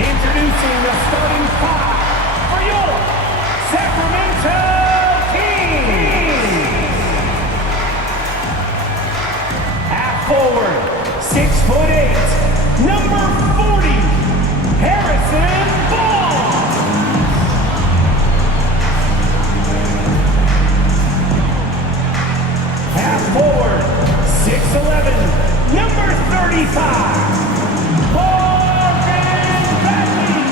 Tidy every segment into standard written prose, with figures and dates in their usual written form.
Introducing the starting five for your Sacramento Kings. Half forward, 6'8", number 40, Harrison Barnes. Half forward, 6'11", number 35, Marvin Bagley.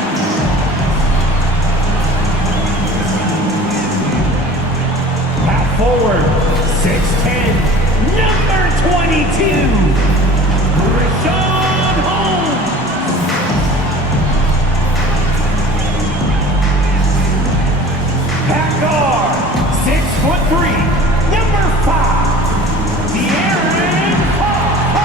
Half forward, 6'10", number 22, Richaun Holmes. Half guard, 6'3", number 5, De'Aaron Fox.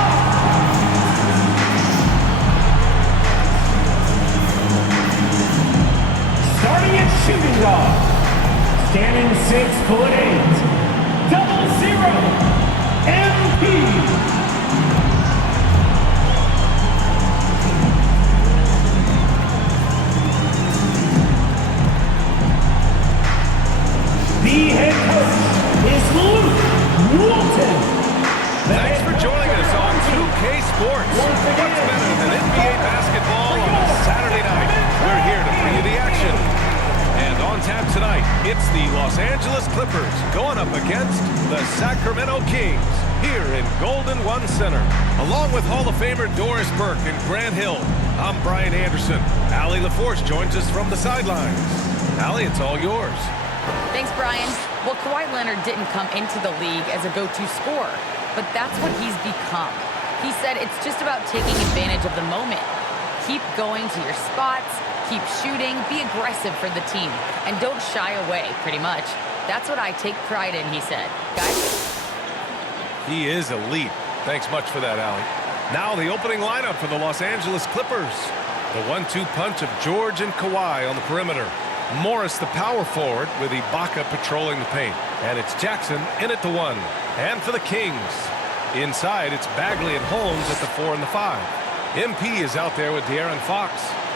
Starting at shooting guard, standing 6'8", 00, MP. The head coach is Luke Walton. Thanks for joining us on 2K Sports. What's better than NBA basketball on a Saturday night? We're here to bring you the action. And on tap tonight, it's the Los Angeles Clippers going up against the Sacramento Kings here in Golden One Center. Along with Hall of Famer Doris Burke and Grant Hill, I'm Brian Anderson. Allie LaForce joins us from the sidelines. Allie, it's all yours. Thanks, Brian. Well, Kawhi Leonard didn't come into the league as a go-to scorer, but that's what he's become. He said it's just about taking advantage of the moment. Keep going to your spots, keep shooting, be aggressive for the team, and don't shy away, pretty much. That's what I take pride in, he said. Guys? He is elite. Thanks much for that, Allie. Now the opening lineup for the Los Angeles Clippers. The 1-2 punch of George and Kawhi on the perimeter. Morris, the power forward, with Ibaka patrolling the paint. And it's Jackson in at the 1. And for the Kings, inside it's Bagley and Holmes at the 4 and the 5. MP is out there with De'Aaron Fox.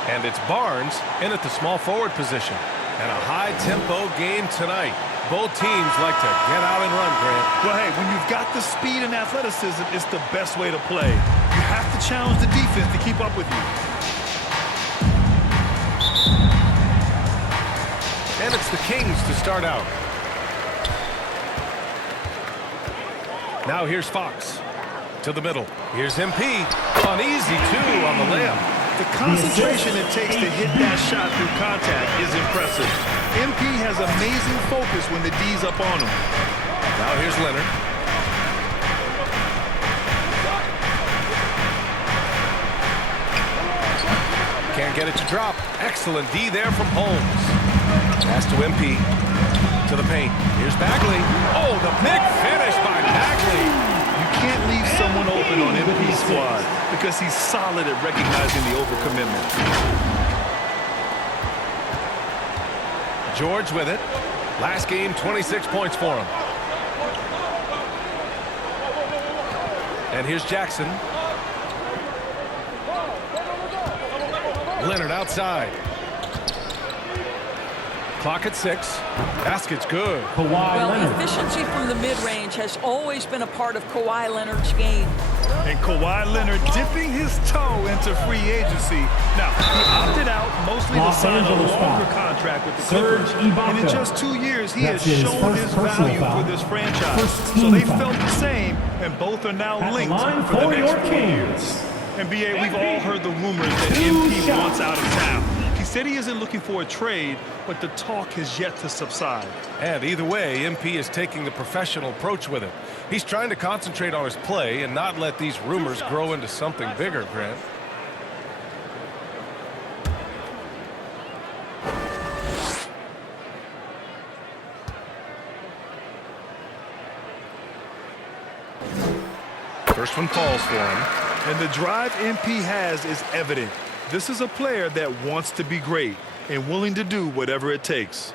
And it's Barnes in at the small forward position. And a high-tempo game tonight. Both teams like to get out and run, Grant. Well, hey, when you've got the speed and athleticism, it's the best way to play. You have to challenge the defense to keep up with you. And it's the Kings to start out. Now here's Fox to the middle. Here's MP. An easy 2 on the layup. The concentration it takes to hit that shot through contact is impressive. MP has amazing focus when the D's up on him. Now here's Leonard. Can't get it to drop. Excellent D there from Holmes. Pass to MP. To the paint. Here's Bagley. Oh, the big finish by Bagley. You can't leave someone open on MP's squad because he's solid at recognizing the overcommitment. George with it. Last game, 26 points for him. And here's Jackson. Leonard outside. Clock at 6. Basket's good. Well, efficiency from the mid-range has always been a part of Kawhi Leonard's game. And Kawhi Leonard dipping his toe into free agency. Now, he opted out mostly to sign a longer contract with the Clippers. And in just 2 years, he has shown his value for this franchise. So they felt the same, and both are now linked for the next 4 years. And BA, we've all heard the rumors that MP wants out of town. He said he isn't looking for a trade, but the talk has yet to subside. And either way, MP is taking the professional approach with it. He's trying to concentrate on his play and not let these rumors grow into something bigger, Grant. First one falls for him. And the drive MP has is evident. This is a player that wants to be great and willing to do whatever it takes.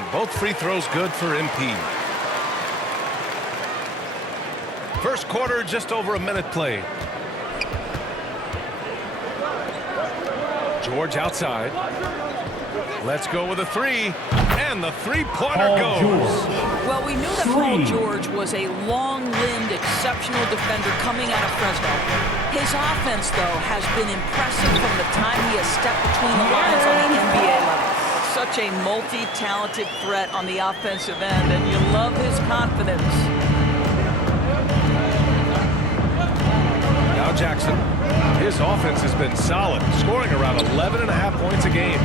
And both free throws good for MP. First quarter, just over a minute played. George outside. Let's go with a three. And the three-pointer goes. Well, we knew that Paul George was a long-limbed, exceptional defender coming out of Fresno. His offense, though, has been impressive from the time he has stepped between the lines on the NBA level. Such a multi-talented threat on the offensive end, and you love his confidence. Now Jackson. His offense has been solid, scoring around 11.5 points a game.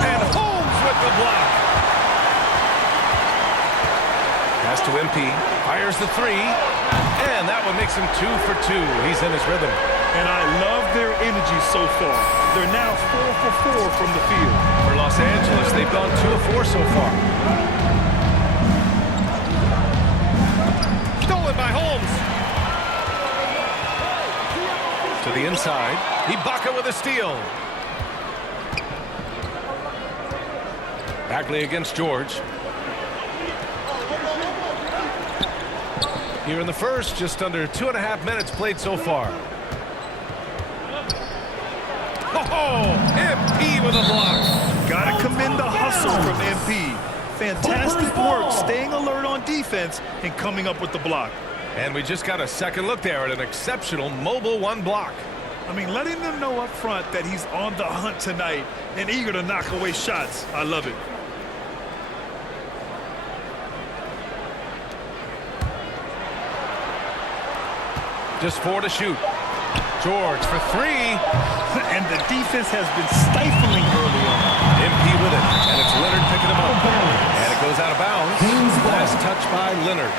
And Holmes with the block. Pass to MP. Fires the three. And that one makes him 2 for 2. He's in his rhythm. And I love their energy so far. They're now 4 for 4 from the field. For Los Angeles, they've gone 2 of 4 so far. Stolen by Holmes. To the inside. Ibaka with a steal. Bagley against George. Here in the first, just under 2.5 minutes played so far. Oh, MP with a block. Gotta commend the hustle from MP. Fantastic work staying alert on defense and coming up with the block. And we just got a second look there at an exceptional mobile one block. I mean, letting them know up front that he's on the hunt tonight and eager to knock away shots. I love it. Just 4 to shoot. George for 3. And the defense has been stifling early on. MP with it. And it's Leonard picking him up. And it goes out of bounds. Last touch by Leonard.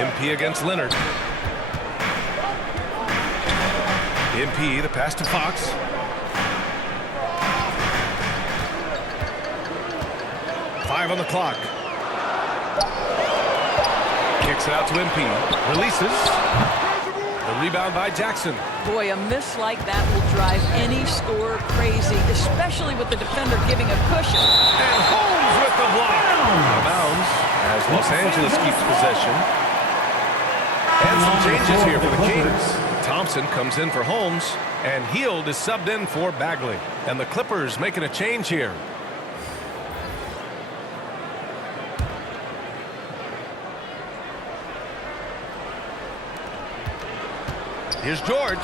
MP against Leonard. MP, the pass to Fox. Five on the clock. Kicks it out to MP. Releases. The rebound by Jackson. Boy, a miss like that will drive any scorer crazy, especially with the defender giving a cushion. And Holmes with the block. Out of bounds as Los Angeles keeps possession. And some changes here for the Kings. Thompson comes in for Holmes, and Hield is subbed in for Bagley. And the Clippers making a change here. Here's George.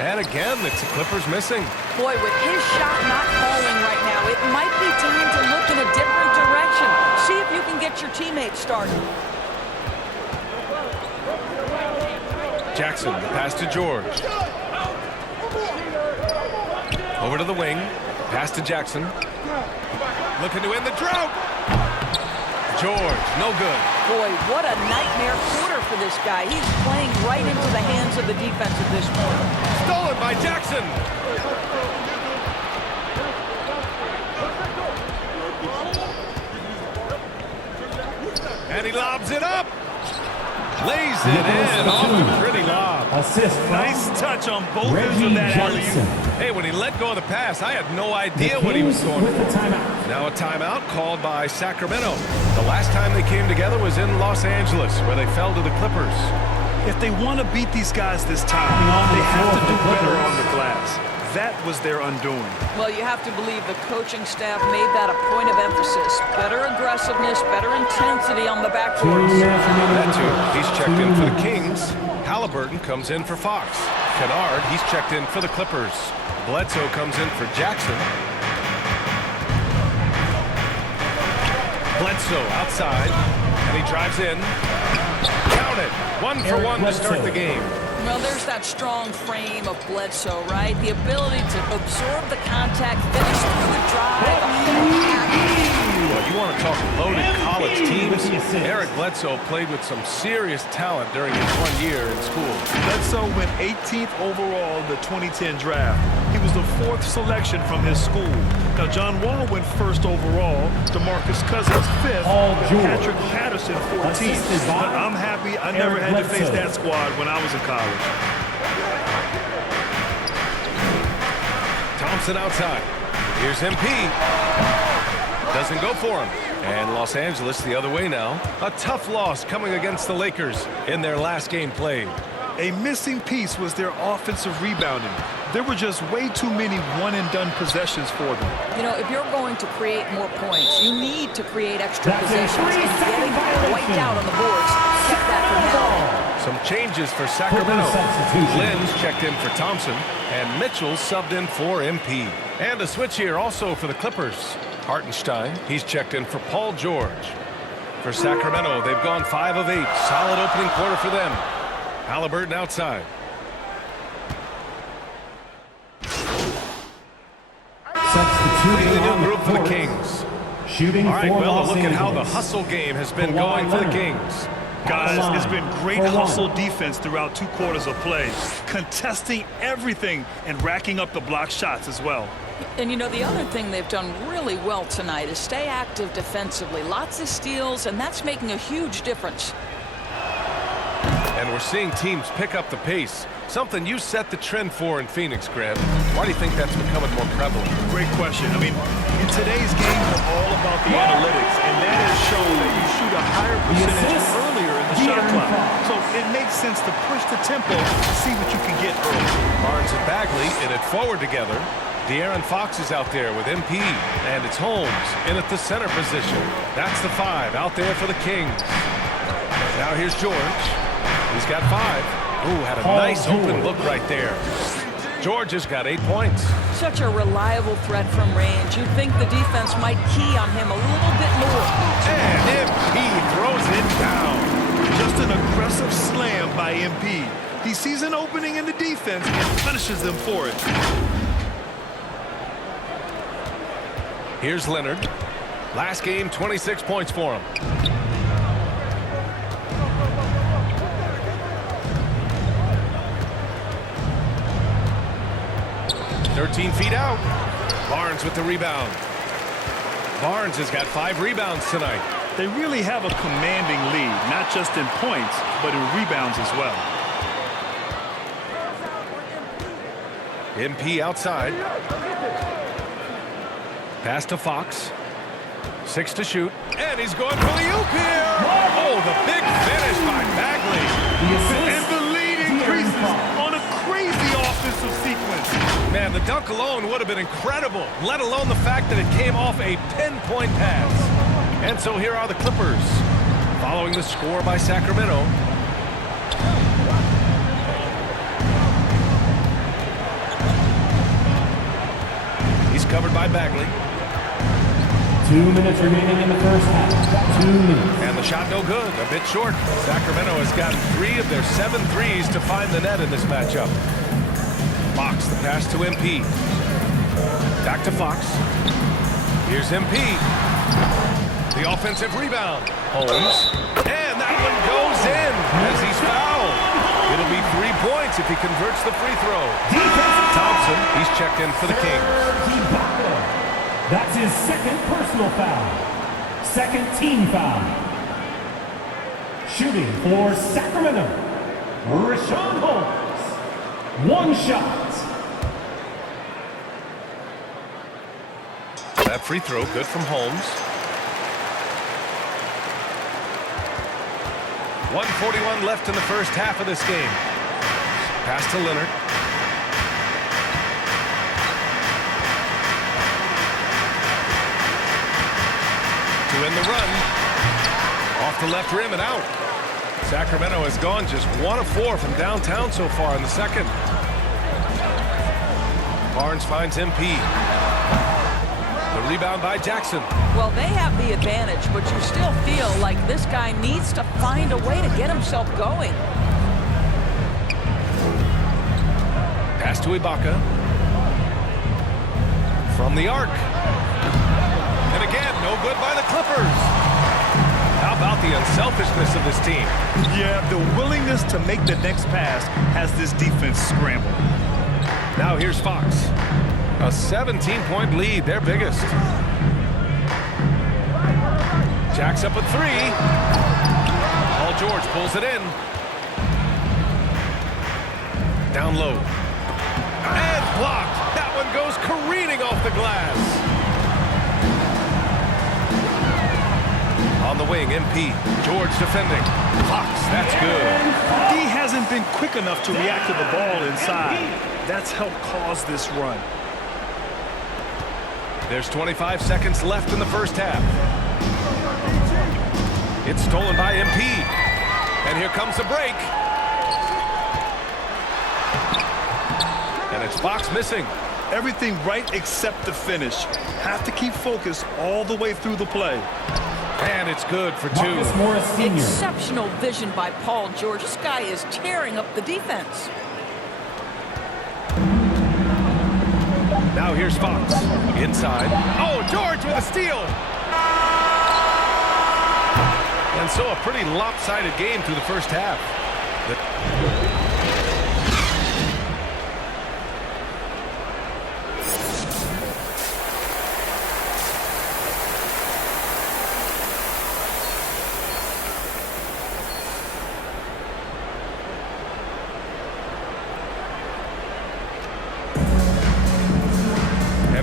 And again, it's the Clippers missing. Boy, with his shot not falling right now, it might be time to look in a different direction. See if you can get your teammates started. Jackson, the pass to George. Over to the wing. Pass to Jackson. Looking to end the drought. George, no good. Boy, what a nightmare quarter for this guy. He's playing right into the hands of the defense at this point. Stolen by Jackson. And he lobs it up. Lays it in off a pretty lob. Assist. Nice touch on both ends Reggie of that Johnson. alley-oop. Hey, when he let go of the pass, I had no idea what he was going with for. the timeout. Now a timeout called by Sacramento. The last time they came together was in Los Angeles, where they fell to the Clippers. If they want to beat these guys this time, they have to do better on the glass. That was their undoing. Well, you have to believe the coaching staff made that a point of emphasis. Better aggressiveness, better intensity on the backboards. That too. He's checked in for the Kings. Halliburton comes in for Fox. Kennard, he's checked in for the Clippers. Bledsoe comes in for Jackson. Bledsoe outside, and he drives in. Count it. 1 for 1 to start the game. Well, there's that strong frame of Bledsoe, right? The ability to absorb the contact, finish through the drive. But you want to talk loaded college teams? Eric Bledsoe played with some serious talent during his 1 year in school. Bledsoe went 18th overall in the 2010 draft. He was the 4th selection from his school. Now, John Wall went 1st overall, DeMarcus Cousins 5th, and Patrick Patterson 14th. But I'm happy I never had to face that squad when I was in college. Thompson outside. Here's MP. Doesn't go for him. And Los Angeles the other way now. A tough loss coming against the Lakers in their last game played. A missing piece was their offensive rebounding. There were just way too many one-and-done possessions for them. You know, if you're going to create more points, you need to create extra possessions. And getting wiped out on the boards kept that from happening. Some changes for Sacramento. Lynn's checked in for Thompson, and Mitchell subbed in for MP. And a switch here also for the Clippers. Hartenstein, he's checked in for Paul George. For Sacramento, they've gone 5 of 8. Solid opening quarter for them. Halliburton outside. Substituting the new group for the Kings. Shooting. All right, well, look at how the hustle game has been going for the Kings. Guys, it's been great hustle defense throughout 2 quarters of play, contesting everything and racking up the block shots as well. And, you know, the other thing they've done really well tonight is stay active defensively. Lots of steals, and that's making a huge difference. And we're seeing teams pick up the pace, something you set the trend for in Phoenix, Grant. Why do you think that's becoming more prevalent? Great question. I mean, in today's game, it's all about the analytics, and that has shown that you shoot a higher percentage earlier in the shot clock. So it makes sense to push the tempo to see what you can get early. Barnes and Bagley in it forward together. De'Aaron Fox is out there with MP, and it's Holmes in at the center position. That's the 5 out there for the Kings. Now here's George. He's got 5. Ooh, had a nice open look right there. George has got 8 points. Such a reliable threat from range. You'd think the defense might key on him a little bit more. And MP throws it down. Just an aggressive slam by MP. He sees an opening in the defense and punishes them for it. Here's Leonard. Last game, 26 points for him. "13 feet out." Barnes with the rebound. Barnes has got 5 rebounds tonight. They really have a commanding lead, not just in points, but in rebounds as well. MP outside. Pass to Fox. 6 to shoot. And he's going for the oop here. Oh, the big finish by Bagley. And the lead increases on a crazy offensive sequence. Man, the dunk alone would have been incredible, let alone the fact that it came off a pinpoint pass. And so here are the Clippers, following the score by Sacramento. He's covered by Bagley. 2 minutes remaining in the first half. 2 minutes. And the shot no good, a bit short. Sacramento has gotten 3 of their 7 threes to find the net in this matchup. Fox, the pass to MP. Back to Fox. Here's MP. The offensive rebound. Holmes. And that one goes in as he's fouled. It'll be 3 points if he converts the free throw. Thompson, he's checked in for the Kings. That's his 2nd personal foul. 2nd team foul. Shooting for Sacramento, Richaun Holmes. 1 shot. That free throw good from Holmes. 1:41 left in the first half of this game. Pass to Leonard. To win the run. Off the left rim and out. Sacramento has gone just 1 of 4 from downtown so far in the second. Barnes finds MP. The rebound by Jackson. Well, they have the advantage, but you still feel like this guy needs to find a way to get himself going. Pass to Ibaka. From the arc. And again, no No good by the Clippers. How about the unselfishness of this team? Yeah, the willingness to make the next pass has this defense scrambled. Now here's Fox. A 17-point lead, their biggest. Jacks up a three. Paul George pulls it in. Down low. And blocked. That one goes careening off the glass. On the wing, MP. George defending. Fox, that's good. He hasn't been quick enough to react to the ball inside. That's helped cause this run. There's 25 seconds left in the first half. It's stolen by MP. And here comes the break. And it's Fox missing. Everything right except the finish. Have to keep focused all the way through the play. And it's good for two. Marcus Morris Sr. Exceptional vision by Paul George. This guy is tearing up the defense. Now here's Fox. Inside. Oh, George with a steal. And so a pretty lopsided game through the first half.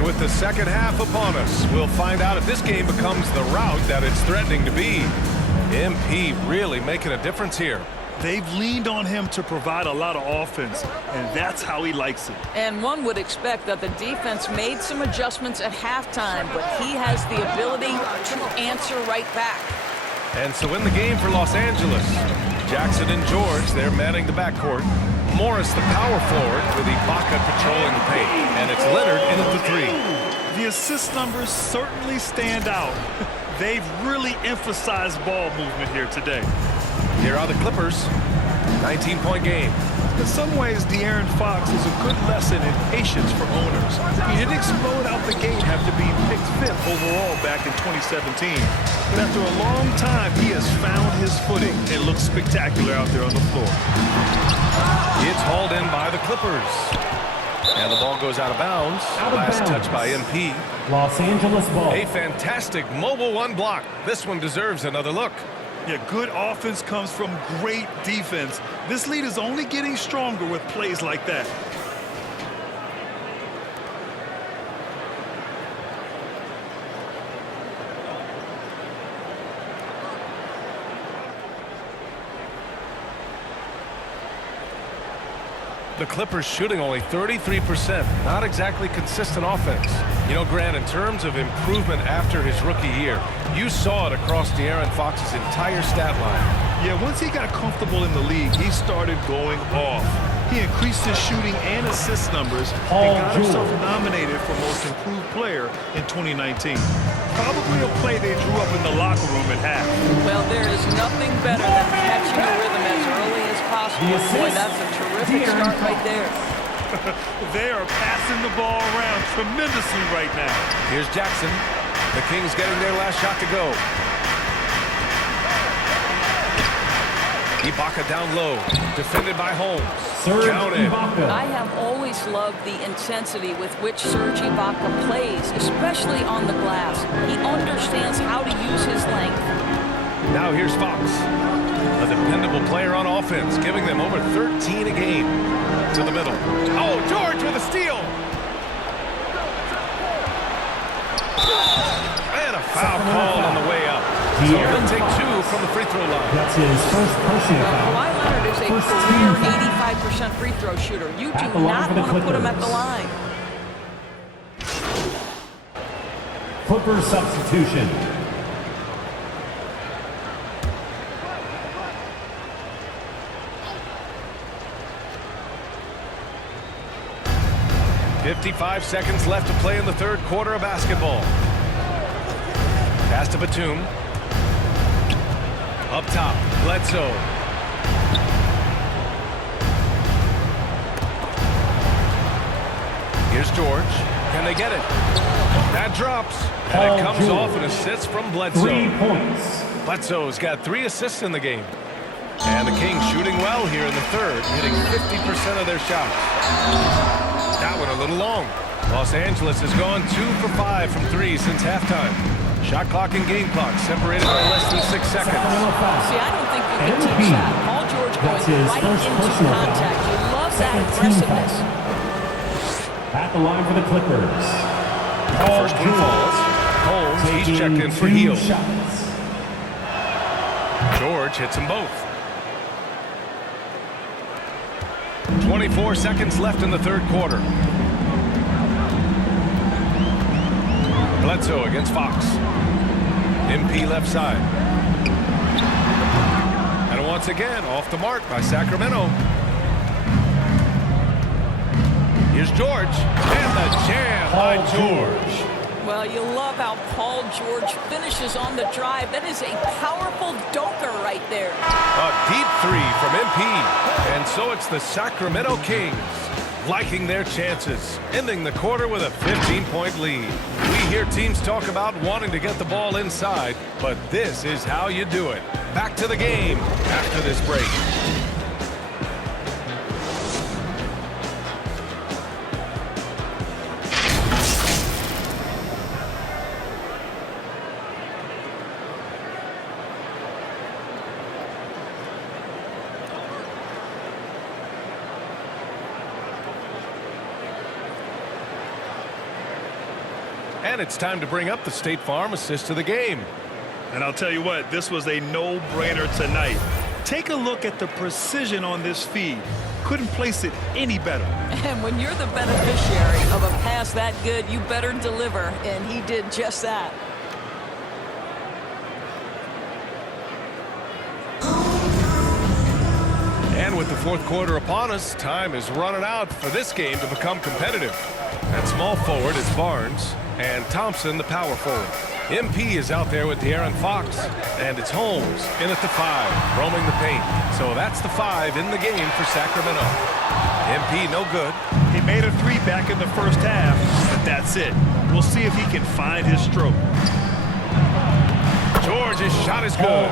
With the second half upon us, we'll find out if this game becomes the rout that it's threatening to be. MP really making a difference here. They've leaned on him to provide a lot of offense, and that's how he likes it. And one would expect that the defense made some adjustments at halftime, but he has the ability to answer right back. And so in the game for Los Angeles, Jackson and George, they're manning the backcourt. Morris, the power forward, with Ibaka patrolling the paint. And it's Leonard in at the three. The assist numbers certainly stand out. They've really emphasized ball movement here today. Here are the Clippers. 19-point game. In some ways, De'Aaron Fox is a good lesson in patience for owners. He didn't explode out the gate after being picked 5th overall back in 2017. But after a long time, he has found his footing and looks spectacular out there on the floor. It's hauled in by the Clippers. And the ball goes out of bounds. Last touch by MP. Los Angeles ball. A fantastic mobile one block. This one deserves another look. Yeah, good offense comes from great defense. This lead is only getting stronger with plays like that. The Clippers shooting only 33%. Not exactly consistent offense. You know, Grant, in terms of improvement after his rookie year, you saw it across De'Aaron Fox's entire stat line. Yeah, once he got comfortable in the league, he started going off. He increased his shooting and assist numbers and got himself nominated for Most Improved Player in 2019. Probably a play they drew up in the locker room at half. Well, there is nothing better than catching a rhythm as early as possible. Boy, that's a terrific start right there. They are passing the ball around tremendously right now. Here's Jackson. The Kings getting their last shot to go. Ibaka down low, defended by Holmes. Counted. I have always loved the intensity with which Serge Ibaka plays, especially on the glass. He understands how to use his length. Now here's Fox, a dependable player on offense, giving them over 13 a game. To the middle. Oh, George with a steal. And a foul call on the way up. So he'll take 2 from the free throw line. That's his first personal foul. Kawhi Leonard is a career 85% free throw shooter. You do not want to put him at the line. Clippers substitution. .55 seconds left to play in the third quarter of basketball. Pass to Batum. Up top, Bledsoe. Here's George. Can they get it? That drops. And it comes off an assist from Bledsoe. 3 points. Bledsoe's got 3 assists in the game. And the Kings shooting well here in the third, hitting 50% of their shots. That one a little long. Los Angeles has gone 2 for 5 from 3 since halftime. Shot clock and game clock separated by less than 6 seconds. See, I don't think you can teach that. Paul George going right into contact. You love that aggressiveness. At the line for the Clippers. First one falls. Holmes, he's checked in for Heel. George hits them both. 24 seconds left in the third quarter. Bledsoe against Fox. MP left side. And once again, off the mark by Sacramento. Here's George. And the jam by George. Well, you love how Paul George finishes on the drive. That is a powerful dunker right there. A deep 3 from MP. And so it's the Sacramento Kings liking their chances, ending the quarter with a 15-point lead. We hear teams talk about wanting to get the ball inside, but this is how you do it. Back to the game after this break. And it's time to bring up the State Farm assist to the game. And I'll tell you what, this was a no-brainer tonight. Take a look at the precision on this feed. Couldn't place it any better. And when you're the beneficiary of a pass that good, you better deliver. And he did just that. And with the fourth quarter upon us, time is running out for this game to become competitive. At small forward is Barnes, and Thompson, the power forward. MP is out there with De'Aaron Fox, and it's Holmes in at the 5, roaming the paint. So that's the 5 in the game for Sacramento. MP no good. He made a 3 back in the first half, but that's it. We'll see if he can find his stroke. George's shot is good.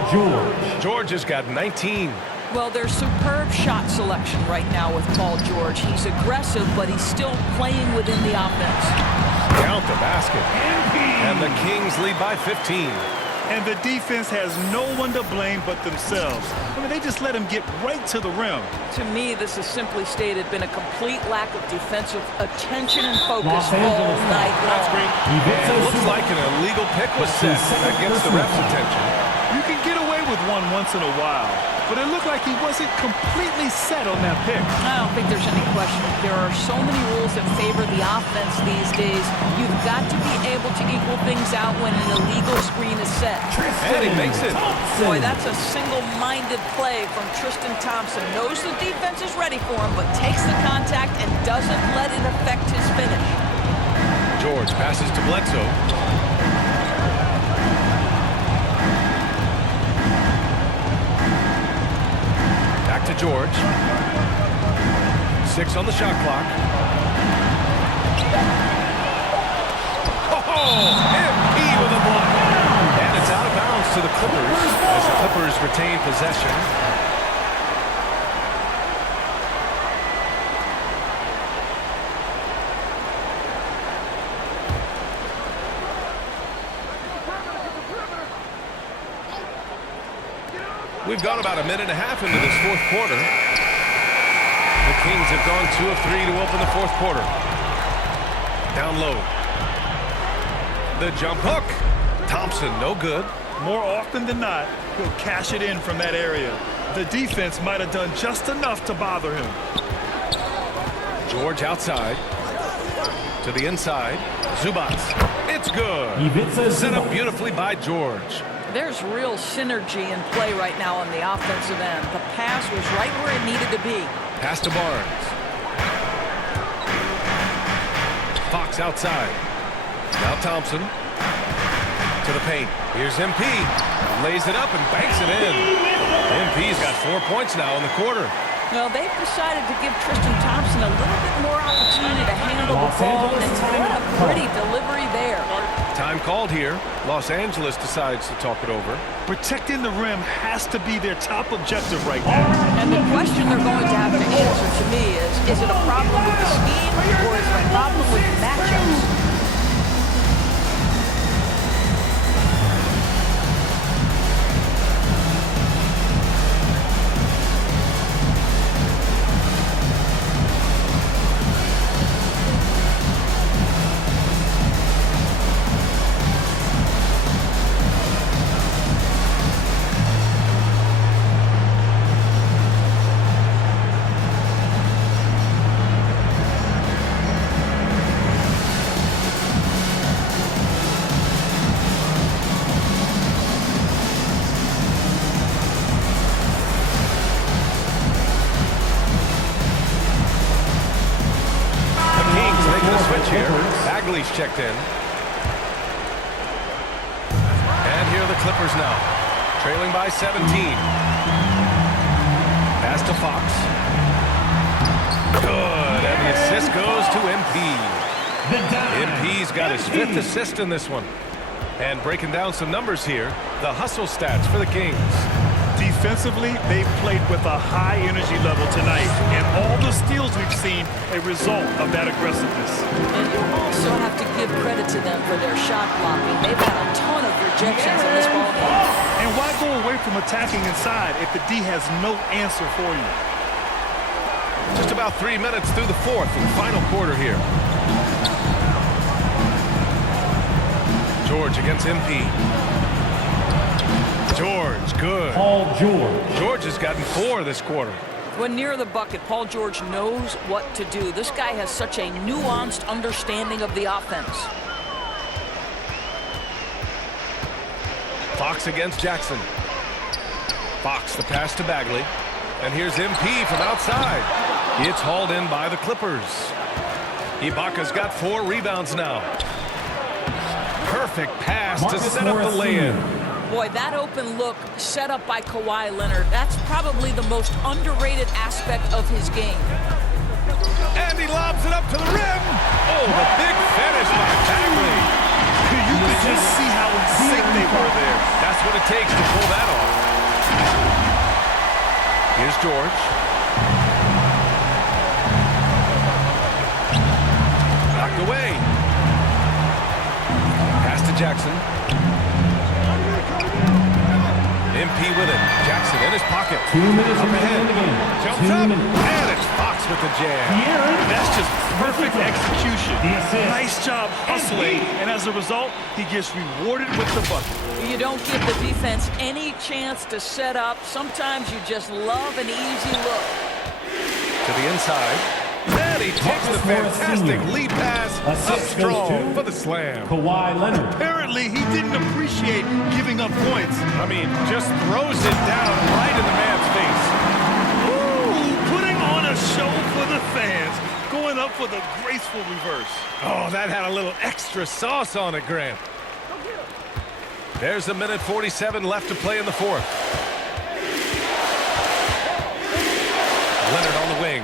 George has got 19. Well, there's superb shot selection right now with Paul George. He's aggressive, but he's still playing within the offense. Count the basket. And the Kings lead by 15. And the defense has no one to blame but themselves. I mean, they just let him get right to the rim. To me, this has simply stated been a complete lack of defensive attention and focus all night long. That's great. And it looks like an illegal pick was set against the ref's attention. You can get away with one once in a while, but it looked like he wasn't completely set on that pick. I don't think there's any question. There are so many rules that favor the offense these days. You've got to be able to equal things out when an illegal screen is set. And he makes it. Boy, that's a single-minded play from Tristan Thompson. Knows the defense is ready for him, but takes the contact and doesn't let it affect his finish. George passes to Bledsoe. Back to George. 6 on the shot clock. MP with a block. And it's out of bounds to the Clippers as the Clippers retain possession. We've gone about a minute and a half into this fourth quarter. The Kings have gone 2 of 3 to open the fourth quarter. Down low. The jump hook. Thompson, no good. More often than not, he'll cash it in from that area. The defense might have done just enough to bother him. George outside. To the inside. Zubats. It's good. Set up beautifully by George. There's real synergy in play right now on the offensive end. The pass was right where it needed to be. Pass to Barnes. Fox outside. Now Thompson. To the paint. Here's MP. Lays it up and banks it in. MP's got 4 points now in the quarter. Well, they've decided to give Tristan Thompson a little bit more opportunity to handle the ball, and what a timeout pretty delivery there. Time called here. Los Angeles decides to talk it over. Protecting the rim has to be their top objective right now. And the question they're going to have to answer to me is it a problem with the scheme or is it a problem with matchups? Bagley's checked in. And here are the Clippers now, trailing by 17. Pass to Fox. Good, and the assist goes to MP. MP's got his 5th assist in this one. And breaking down some numbers here, the hustle stats for the Kings. Defensively, they've played with a high energy level tonight, and all the steals we've seen a result of that aggressiveness. And you also have to give credit to them for their shot blocking. They've had a ton of rejections in this ballgame. And why go away from attacking inside if the D has no answer for you? Just about 3 minutes through the 4th and final quarter here. George against MP. George, good. Paul George. George has gotten 4 this quarter. When near the bucket, Paul George knows what to do. This guy has such a nuanced understanding of the offense. Fox against Jackson. Fox, the pass to Bagley. And here's MP from outside. It's hauled in by the Clippers. Ibaka's got 4 rebounds now. Perfect pass to set up the lay-in. Boy, that open look set up by Kawhi Leonard, that's probably the most underrated aspect of his game. And he lobs it up to the rim. Oh, the big finish by Bagley. You could just see how in sync they were there. That's what it takes to pull that off. Here's George. Knocked away. Pass to Jackson. MP with it. Jackson in his pocket. 2 minutes Up ahead. in the game. Jumps 2 up. minutes. And it's Fox with the jam. That's just perfect execution. The assist. Nice job hustling, and as a result, he gets rewarded with the bucket. You don't give the defense any chance to set up. Sometimes you just love an easy look. To the inside. And he takes the fantastic lead pass up strong for the slam. Kawhi Leonard. Apparently, he didn't appreciate giving up points. I mean, just throws it down right in the man's face. Ooh, putting on a show for the fans, going up for the graceful reverse. Oh, that had a little extra sauce on it, Grant. There's a minute 47 left to play in the 4th. Leonard on the wing.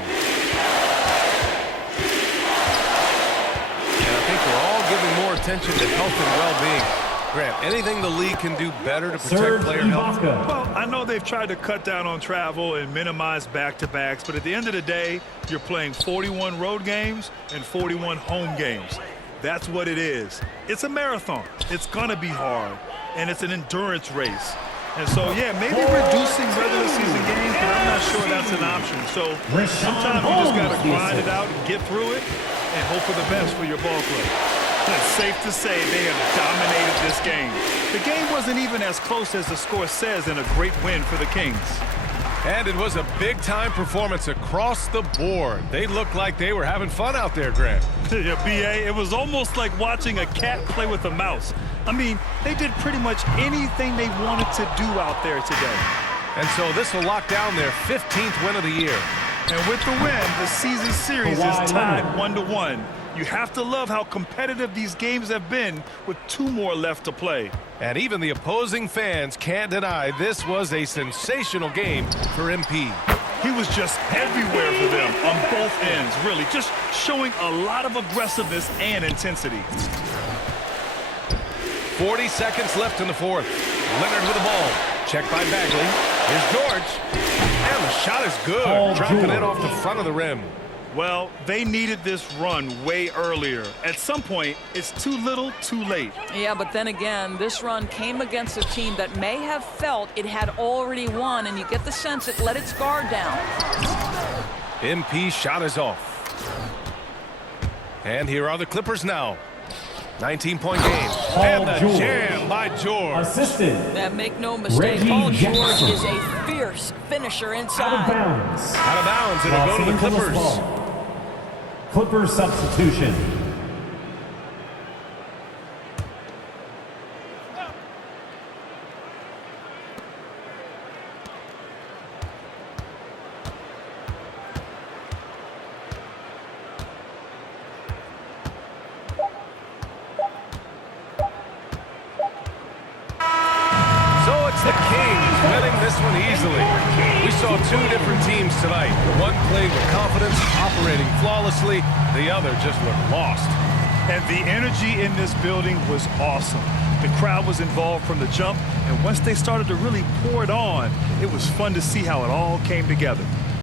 We're all giving more attention to health and well-being. Grant, anything the league can do better to protect player health? Well, I know they've tried to cut down on travel and minimize back-to-backs, but at the end of the day, you're playing 41 road games and 41 home games. That's what it is. It's a marathon. It's going to be hard, and it's an endurance race. And so, yeah, maybe reducing regular season games, but I'm not sure that's an option. So sometimes you just got to grind it out and get through it and hope for the best for your ball club. It's safe to say they have dominated this game. The game wasn't even as close as the score says, and a great win for the Kings. And it was a big-time performance across the board. They looked like they were having fun out there, Grant. Yeah, B.A., it was almost like watching a cat play with a mouse. I mean, they did pretty much anything they wanted to do out there today. And so this will lock down their 15th win of the year. And with the win, the season series is tied 1-1. You have to love how competitive these games have been with 2 more left to play. And even the opposing fans can't deny this was a sensational game for MP. He was just everywhere for them on both ends, really. Just showing a lot of aggressiveness and intensity. 40 seconds left in the fourth. Leonard with the ball. Checked by Bagley. Here's George. And the shot is good. Paul Dropping George. it off the front of the rim. Well, they needed this run way earlier. At some point, it's too little, too late. Yeah, but then again, this run came against a team that may have felt it had already won, and you get the sense it let its guard down. MP shot is off. And here are the Clippers now. 19-point game. Paul And the George. jam by George. Assisted. And make no mistake, Reggie Paul George Jackson. is a fierce finisher Out of inside. bounds. Out of bounds. It'll Los go to the Angeles Clippers. ball. Clippers substitution. So it's the Kings winning this one easily. We saw two different teams tonight. One playing with confidence, operating flawlessly. The other just looked lost. And the energy in this building was awesome. The crowd was involved from the jump, and once they started to really pour it on, it was fun to see how it all came together.